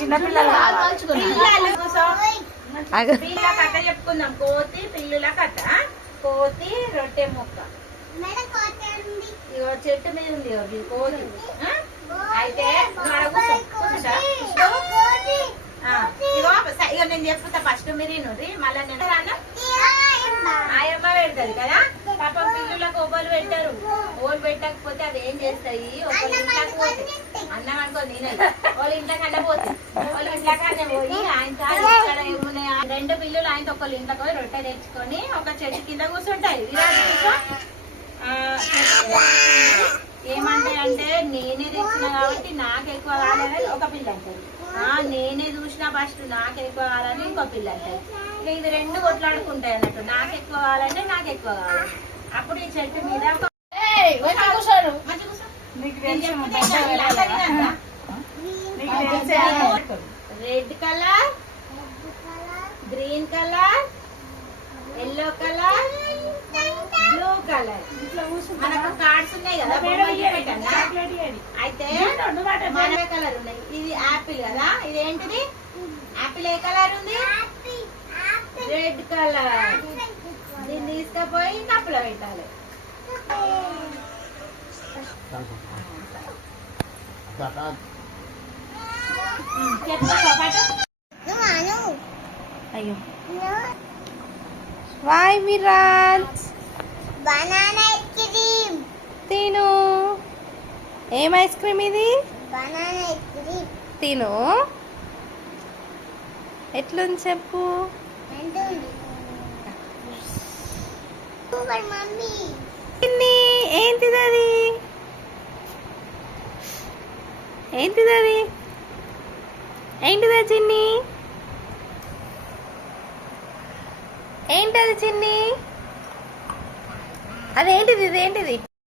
చిన్నపిల్లలు కథ చెప్పుకుందాం. కోతి పిల్లుల కథ. కోతి రొట్టె ముక్క. ఇగో చెట్టు మీద ఉంది కోతి. అయితే ఇగో నేను చెప్తా ఫస్ట్ మీరు మళ్ళీ నేను ఆయమ్మ పెడతారు కదా. పాపం పిల్లులకు ఓబలు పెట్టారు. ఓలు పెట్టకపోతే అవి ఏం చేస్తాయి, ఒకళ్ళు ఇంట్లోకి పోతాయి. అన్నం అనుకో తినది. వాళ్ళు ఇంట్లోకి అన్న పోతాయి. వాళ్ళు ఇంట్లోకి అన్న పోయి ఆయన రెండు పిల్లులు ఆయనతో ఒకళ్ళు ఇంట్లోకి పోయి రొట్టె తెచ్చుకొని ఒక చెట్టు కింద కూర్చుంటాయి. ఏమంటాయి అంటే నేనే తెచ్చిన కాబట్టి నాకు ఎక్కువ కావాలని ఒక పిల్ల అంటారు. నేనే చూసిన ఫస్ట్ నాకు ఎక్కువ కావాలని ఇంకో పిల్ల అంటారు. ఇది రెండు కొట్లాడుకుంటాయి అన్నట్టు. నాకు ఎక్కువ కావాలంటే నాకు ఎక్కువ కావాలి. అప్పుడు ఈ చెట్టు మీద red colour, green colour, yellow colour, blue colour. మనకు కార్డ్స్ ఉన్నాయి కదా, అయితే మనవే కలర్ ఉన్నాయి. ఇది యాపిల్ కదా. ఇది ఏంటిది? యాపిల్ ఏ కలర్ ఉంది? Red colour. దీన్ని తీసుకుపోయి కప్పులో పెట్టాలి. అయ్యో వాయ్ విరాజ్ బనానా ఐస్ క్రీమ్ తిను. ఏం ఐస్ క్రీమ్ ఇది? బనానా ఐస్ క్రీమ్ తిను. ఎట్లుంది చెప్పు. Super mummy. ఏంటిది అది? ఏంటిది అది? ఏంటిదా చిన్ని? ఏంటది చిన్ని? అదేంటిది? ఇదేంటిది?